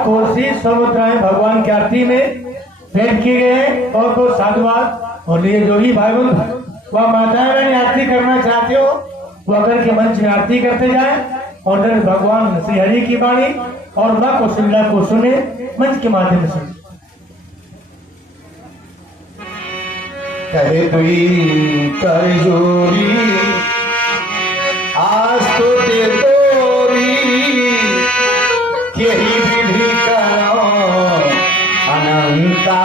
हाथ तुलसी समुद्राएं भगवान की आरती में भेंट किए गए हैं। बहुत बहुत साधुवाद। और ये जो ही भाई बंधु वह माताएं रानी आरती करना चाहते हो वो अगर के मंच में आरती करते जाए और भगवान श्री हरि की वाणी और माँ कौशल्या को सुने मंच के माध्यम से। करे दुई कर जोरी आज तो दे तोरी यही विधि करो अनंता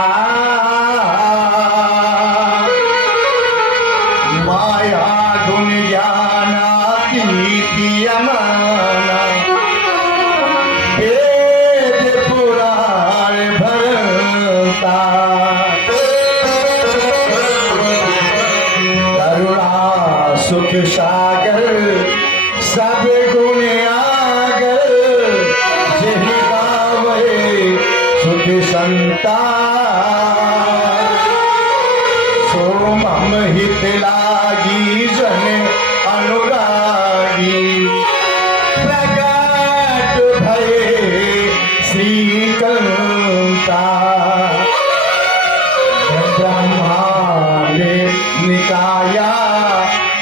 माया दुनिया नीति अमाना वेद पुराण भरता सुख सागर सब गुण आगर जही गावे सुख संता सो मम हित लागी जन अनुरागी प्रगट भये श्रीकांता ब्रह्मा ने निकाया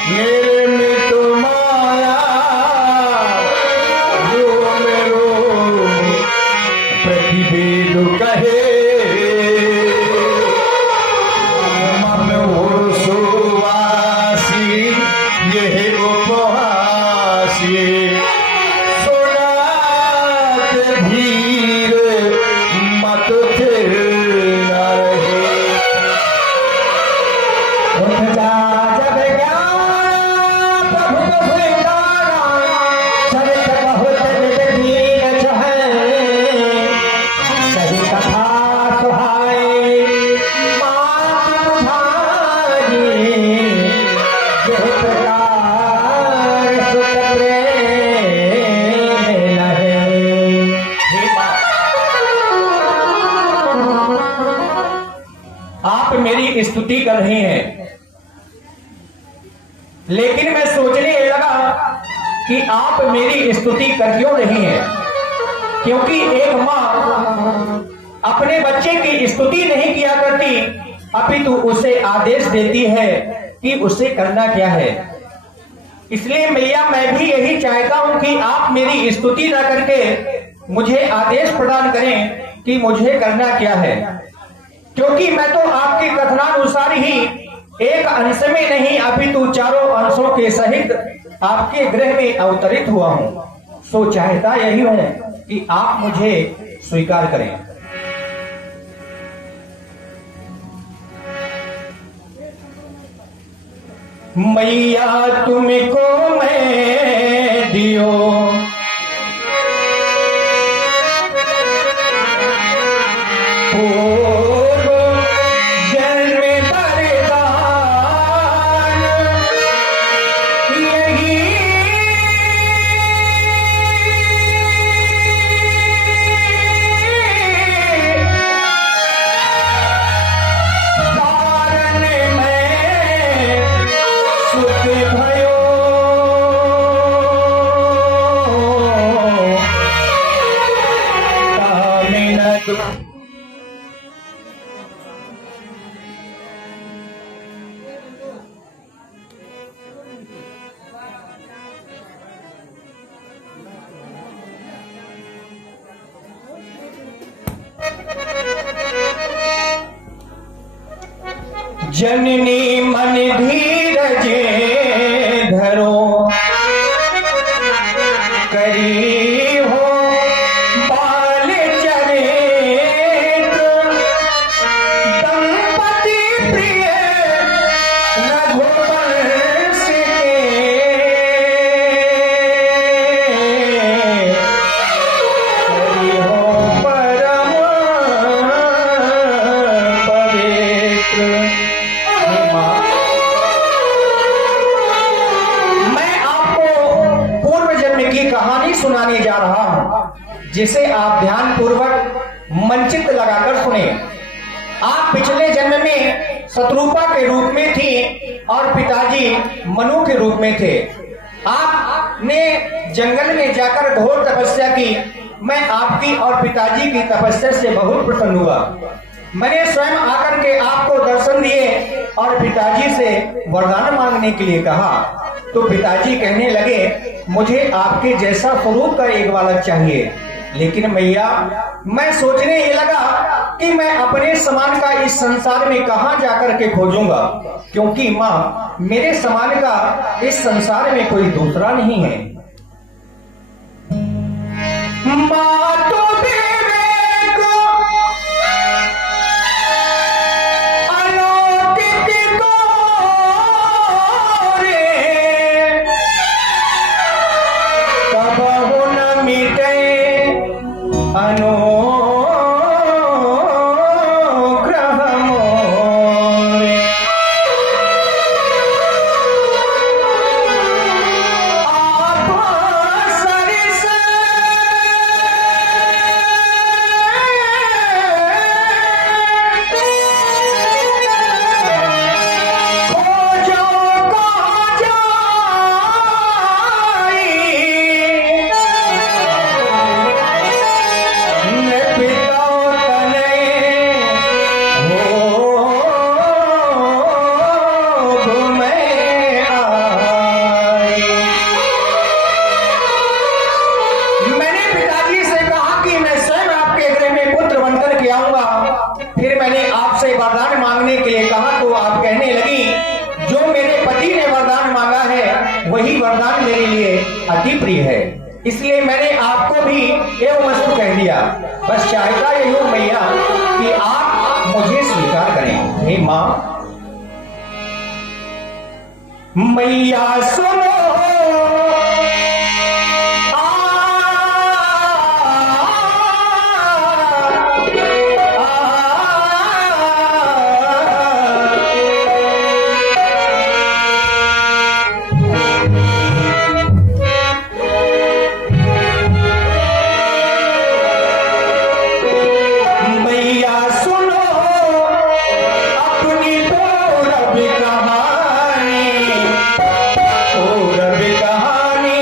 मेरे में तो माया जो मेरो प्रतिवेद कहे मन हो सुवासी यह उपवासी सुनाते धीर मत फिर न रहे उठ जा जब आप मेरी स्तुति कर रहे हैं, लेकिन मैं सोचने लगा कि आप मेरी स्तुति कर क्यों रही हैं? क्योंकि एक माँ अपने बच्चे की स्तुति नहीं किया करती, अपितु उसे आदेश देती है कि उसे करना क्या है। इसलिए मैया मैं भी यही चाहता हूं कि आप मेरी स्तुति न करके मुझे आदेश प्रदान करें कि मुझे करना क्या है। क्योंकि मैं तो आपके कथनानुसार ही एक अंश में नहीं अपितु चारों अंशों के सहित आपके गृह में अवतरित हुआ हूं। सो चाहता यही हूं कि आप मुझे स्वीकार करें। मैया तुमको मैं दियो जननी मन धीरजे धरो करी हो बाल चरित दंपति प्रिय रघुवंश करी हो परम पवित्र। कहानी सुनाने जा रहा हूं जिसे आप ध्यान पूर्वक मनचित्त लगाकर सुने। आप पिछले जन्म में शत्रुपा के रूप में थी और पिताजी मनु के रूप में थे। आपने जंगल में जाकर घोर तपस्या की, मैं आपकी और पिताजी की तपस्या से बहुत प्रसन्न हुआ। मैंने स्वयं आकर के आपको दर्शन दिए और पिताजी से वरदान मांगने के लिए कहा, तो पिताजी कहने लगे मुझे आपके जैसा स्वरूप का एक बालक चाहिए। लेकिन मैया, मैं सोचने ये लगा कि मैं अपने समान का इस संसार में कहां जाकर के खोजूंगा, क्योंकि माँ मेरे समान का इस संसार में कोई दूसरा नहीं है। माँ तो विवेक अलौकिक तोरे, कबहु न मिटे अनुग्रह मोरे। आप सरिस खोजो कहाँ जाई, फिर मैंने आपसे वरदान मांगने के लिए कहा तो आप कहने लगी जो मेरे पति ने वरदान मांगा है वही वरदान मेरे लिए अति प्रिय है, इसलिए मैंने आपको भी एवं वस्तु कह दिया। बस चाहता यही हूं मैया कि आप मुझे स्वीकार करें। हे माँ, मैया सुनो पूरब कहानी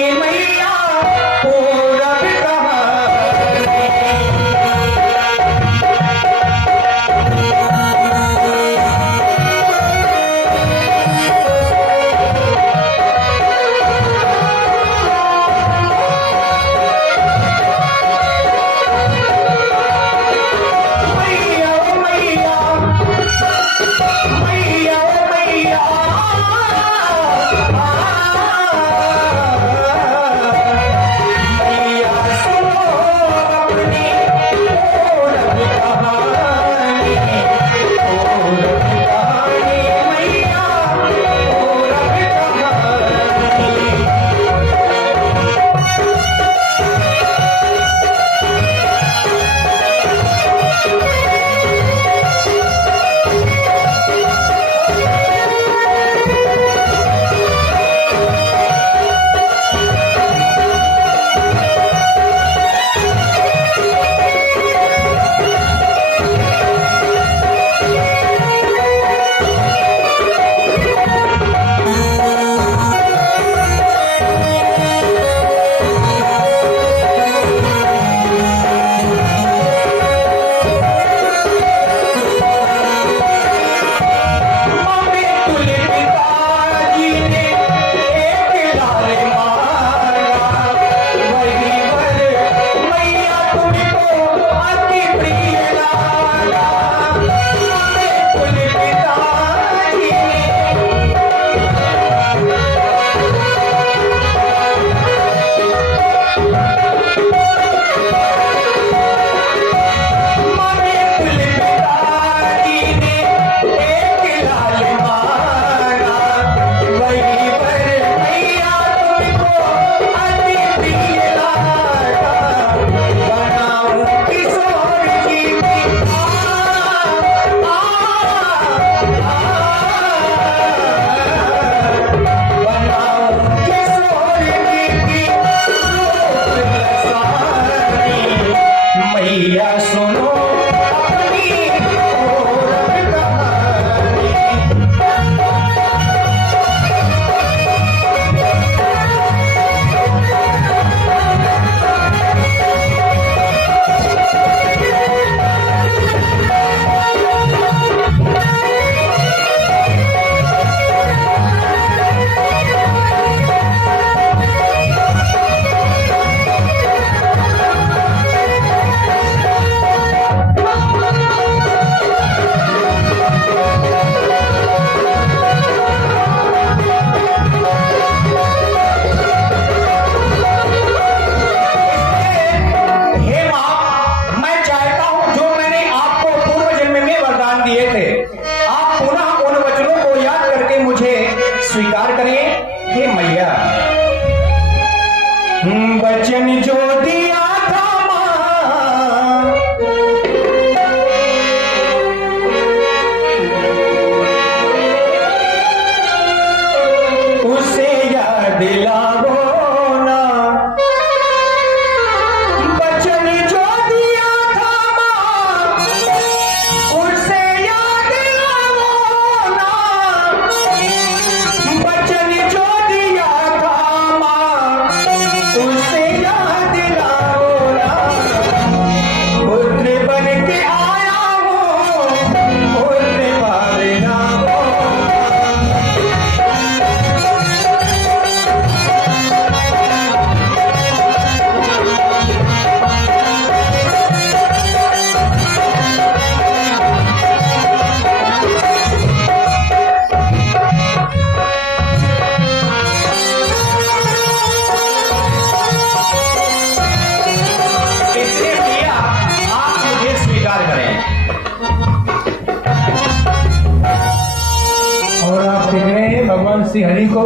श्री हरि को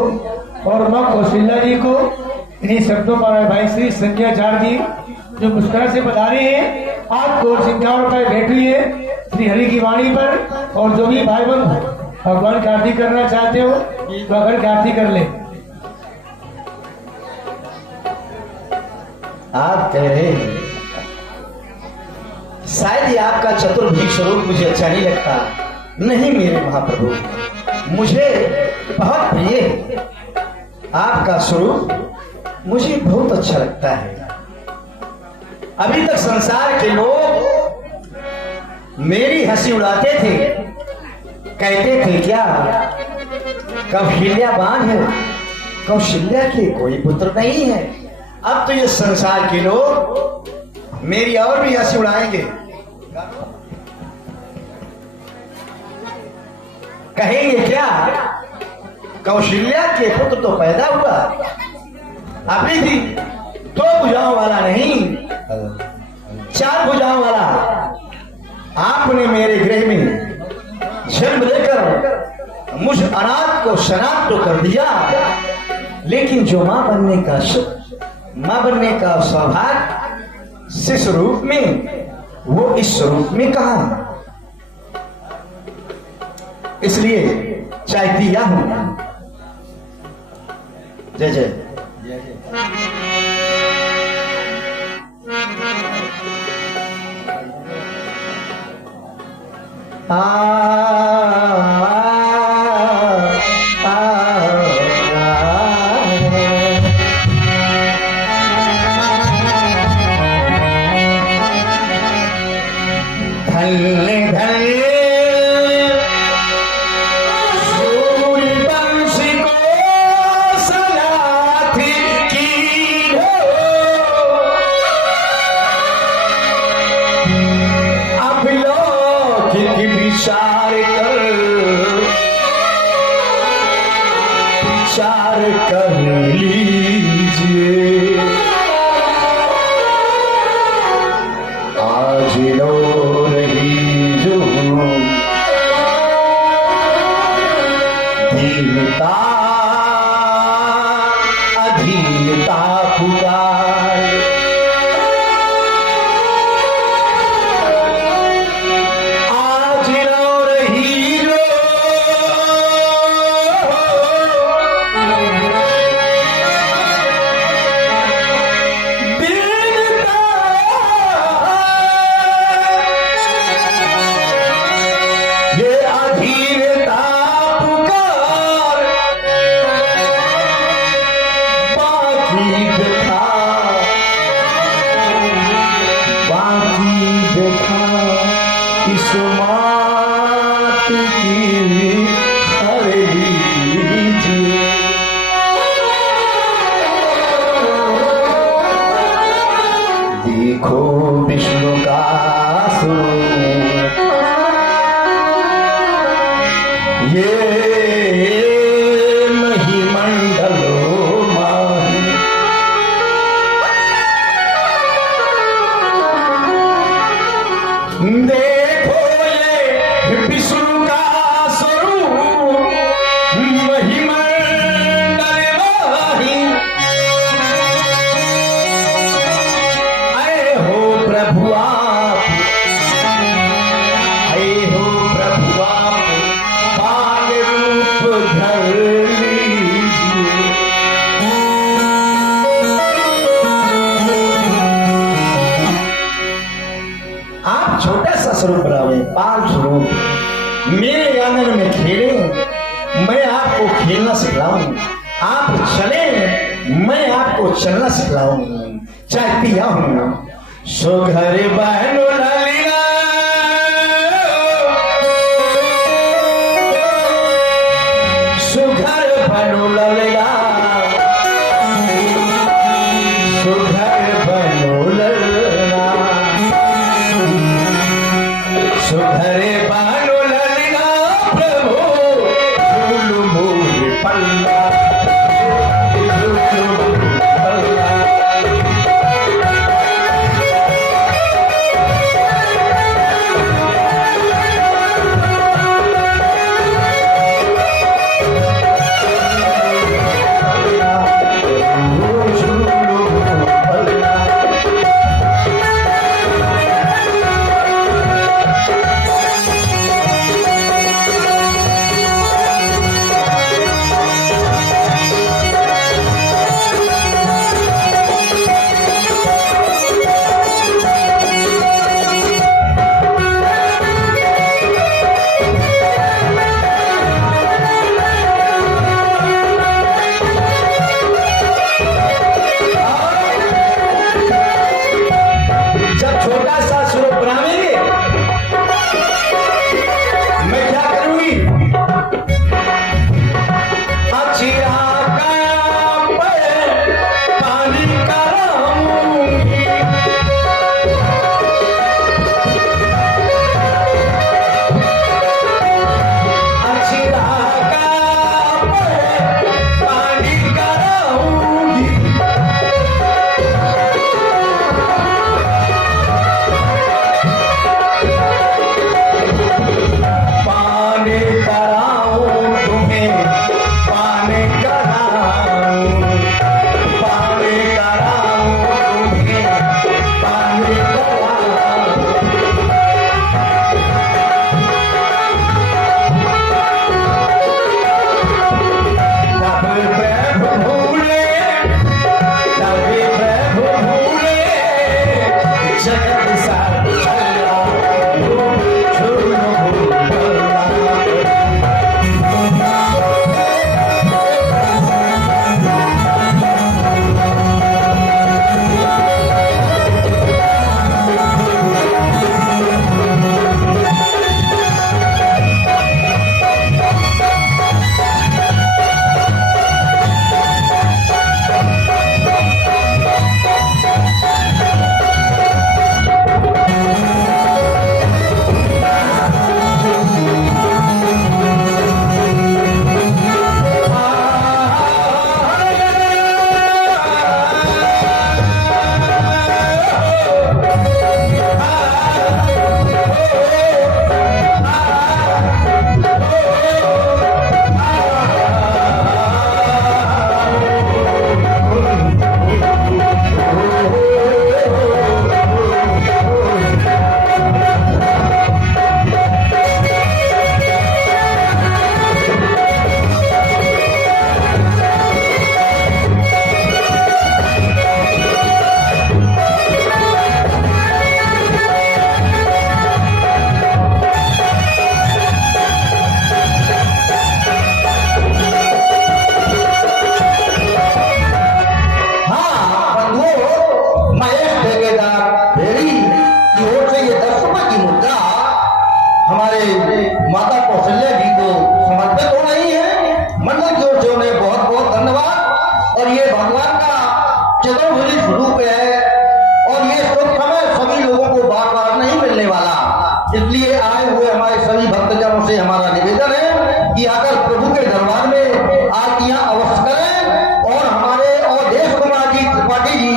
और माँ कौशल्या जी को इन्हीं शब्दों पर भाई श्री संजय झाड़ जी जो मुस्कुरा से बता रहे हैं आपको 51 रुपए भेंट हुई है श्री हरि की वाणी पर। और जो भी भाई बंधु भगवान की आरती करना चाहते हो तो अगर की आरती कर ले। आप कह रहे हैं शायद ये आपका चतुर्भुज स्वरूप मुझे अच्छा नहीं लगता। नहीं मेरे महाप्रभु, मुझे बहुत प्रिय है आपका स्वरूप, मुझे बहुत अच्छा लगता है। अभी तक संसार के लोग मेरी हंसी उड़ाते थे, कहते थे क्या कौशल्यावान है, कौशल्या के कोई पुत्र नहीं है। अब तो ये संसार के लोग मेरी और भी हंसी उड़ाएंगे, कहेंगे क्या कौशल्या के पुत्र तो पैदा हुआ, अभी भी 2 भुजाओं वाला नहीं 4 भुजाओं वाला आपने मेरे गृह में जन्म लेकर मुझ अनाथ को शनाथ तो कर दिया, लेकिन जो मां बनने का सुख, मां बनने का सौभाग्य शिशु रूप में, वो इस स्वरूप में कहा। इसलिए चाहती या हूं। जय जय। धन्य धन्य सूर्यवंशी को सनाथी की हो, अब लौकिक विचार कर लीजिए। आज लो रही जो दीनता अधीनता पुकार, आज लो रही जो मात की हर लीजिए। देखो विष्णु का स्वरूप, ये महिमंडलो माही, देखो ये विष्णु का स्वरूप महिमंडल माही। आए हो प्रभु आप, आए हो प्रभु आप, बाल रूप धर लीजिए। आप छोटा सा स्वरूप बनावे, बाल स्वरूप, मेरे आंगन में खेले, मैं आपको खेलना सिखलाऊं, आप चले मैं आपको चलना सिखलाऊं। चाहती हूं सुघर बहनो ललिया, सुघर बहनो ललिया, सुघर बहनो ललिया, सुघर बहनो ललिया प्रभु फूल मोर पल्ला, पल्ला। हमारे माता कौशल्या जी को समर्पित हो रही है। मंडल की ओर से उन्हें बहुत बहुत धन्यवाद। और ये भगवान का चतुर्भुजी स्वरूप है और ये सुख समय सभी लोगों को बार बार नहीं मिलने वाला। इसलिए आए हुए हमारे सभी भक्तजनों से हमारा निवेदन है कि आकर प्रभु के दरबार में आरतियां अवश्य करें। और हमारे अवधेश कुमार जी त्रिपाठी जी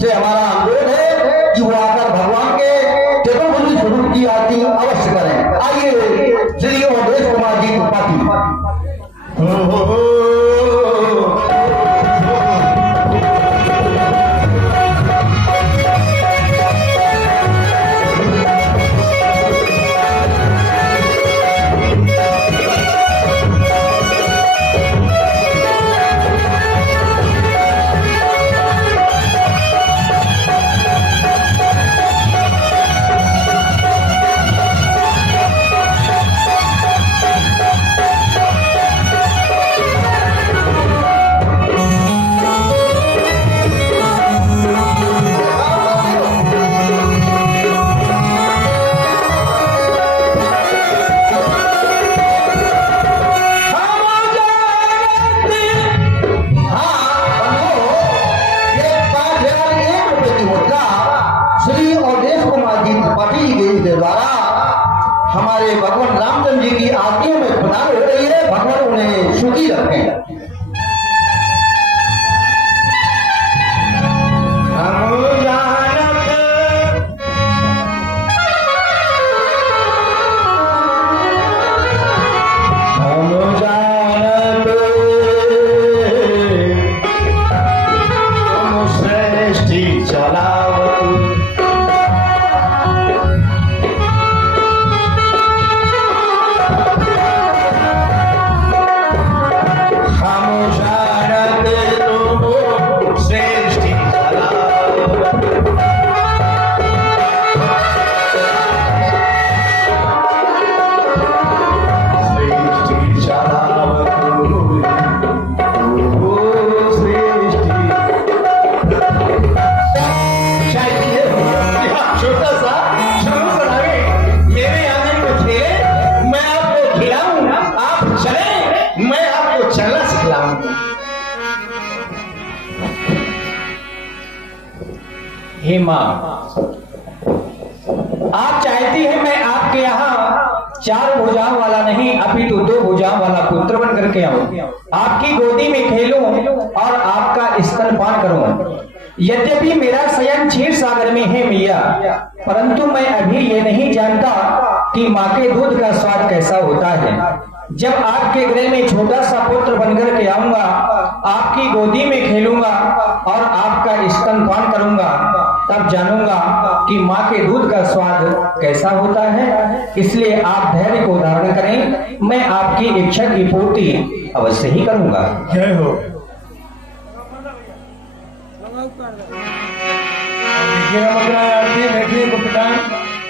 से हमारा अनुरोध है कि वो आकर भगवान के चतुर्भुजी स्वरूप की आरती अवश्य करें। आइए श्री अवधेश कुमार जी त्रिपाठी। श्री अवधेश कुमार जी त्रिपाठी जी के द्वारा हमारे भगवान रामचंद्र जी की आरतियों में प्रदान हो रही है। भगवान उन्हें सुखी रखें। हे माँ, आप चाहती हैं मैं आपके यहाँ 4 भुजाओं वाला नहीं अपितु 2 भुजाओं वाला पुत्र बन करके आऊं, आपकी गोदी में खेलूं और आपका स्तनपान करूं। यद्यपि मेरा शयन क्षीर सागर में है मैया, परंतु मैं अभी ये नहीं जानता कि माँ के दूध का स्वाद कैसा होता है। जब आपके गृह में छोटा सा पुत्र बनकर के आऊंगा, आपकी गोदी में खेलूंगा और आपका स्तनपान करूंगा, तब जानूंगा कि माँ के दूध का स्वाद कैसा होता है। इसलिए आप धैर्य को धारण करें, मैं आपकी इच्छा की पूर्ति अवश्य ही करूंगा। जय हो। देखिए आरती बैठिए को प्रदान